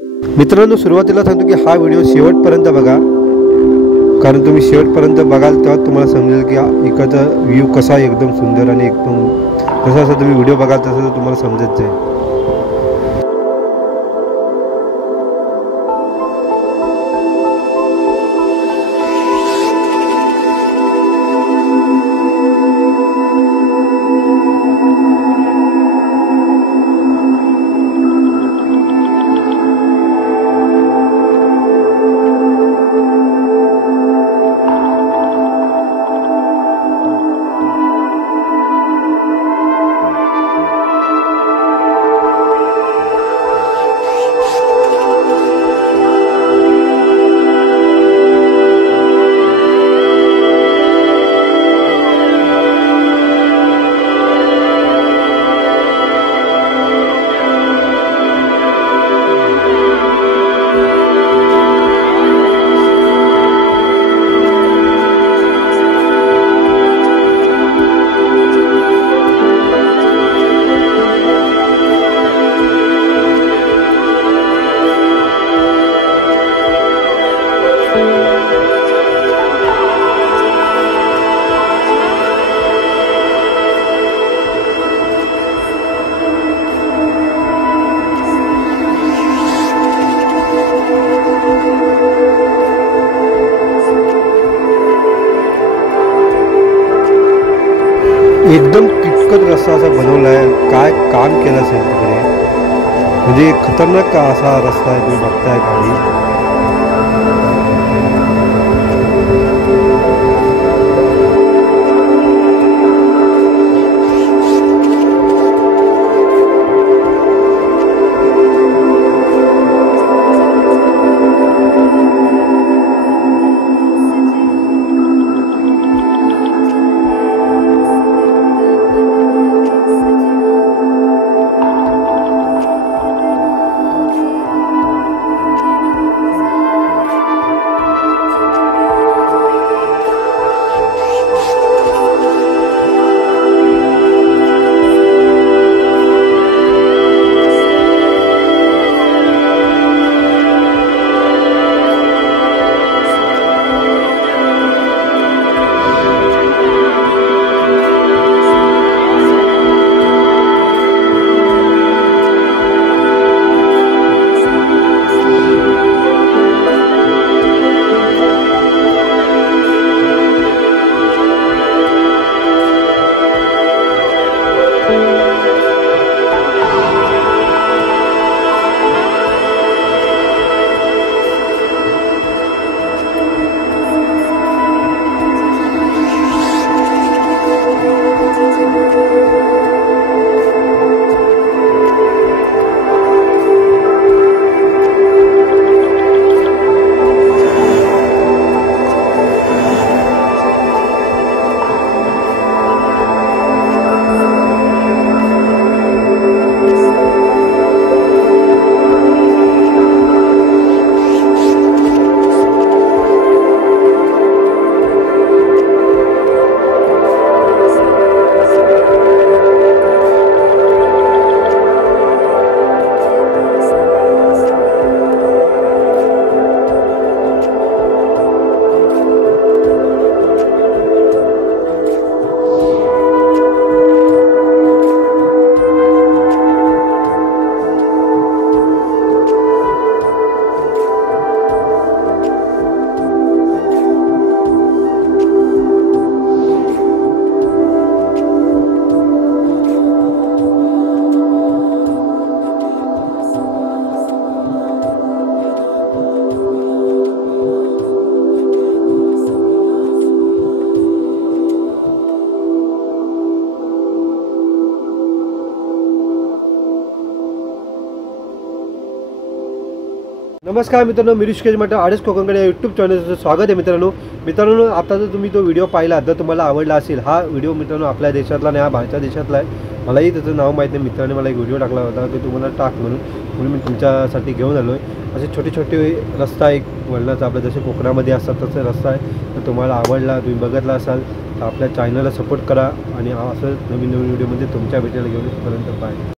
मित्रांनो, सुरुवातीला सांगतो की हा व्हिडिओ शेवटपर्यंत बघा, कारण तुम्ही शेवटपर्यंत बघाल तेव्हा तुम्हाला समजेल की इकडचा व्ह्यू कसा एकदम सुंदर आणि एकदम जसं तुम्ही व्हिडिओ बघाल तसं तुम्हाला समजत जाईल। एकदम किचकट रस्ता असा बनवला आहे, काय काम केलं असेल तिकडे, म्हणजे खतरनाक असा रस्ता आहे, तुम्ही बघताय गाडी। नमस्कार मित्रांनो, मी ऋषिकेश मठ आडस कोकणकडे या यूट्यूब चॅनलचं स्वागत आहे। मित्रांनो आता जर तुम्ही तो व्हिडिओ पाहिला तर तुम्हाला आवडला असेल। हा व्हिडिओ मित्रांनो आपल्या देशातला नाही, हा बाहेरच्या देशातला आहे। मलाही त्याचं नाव माहीत नाही, मित्राने मला एक व्हिडिओ टाकला होता की तुम्हाला टाक म्हणून मी तुमच्यासाठी घेऊन आलो आहे। असे छोटे छोटे रस्ता एक वळणाचा आपल्या जसे कोकणामध्ये असतात तसे रस्ता आहे। तर तुम्हाला आवडला, तुम्ही बघितला असाल तर आपल्या चॅनलला सपोर्ट करा आणि असं नवीन व्हिडिओमध्ये तुमच्या भेटीला घेऊन येईपर्यंत बाय।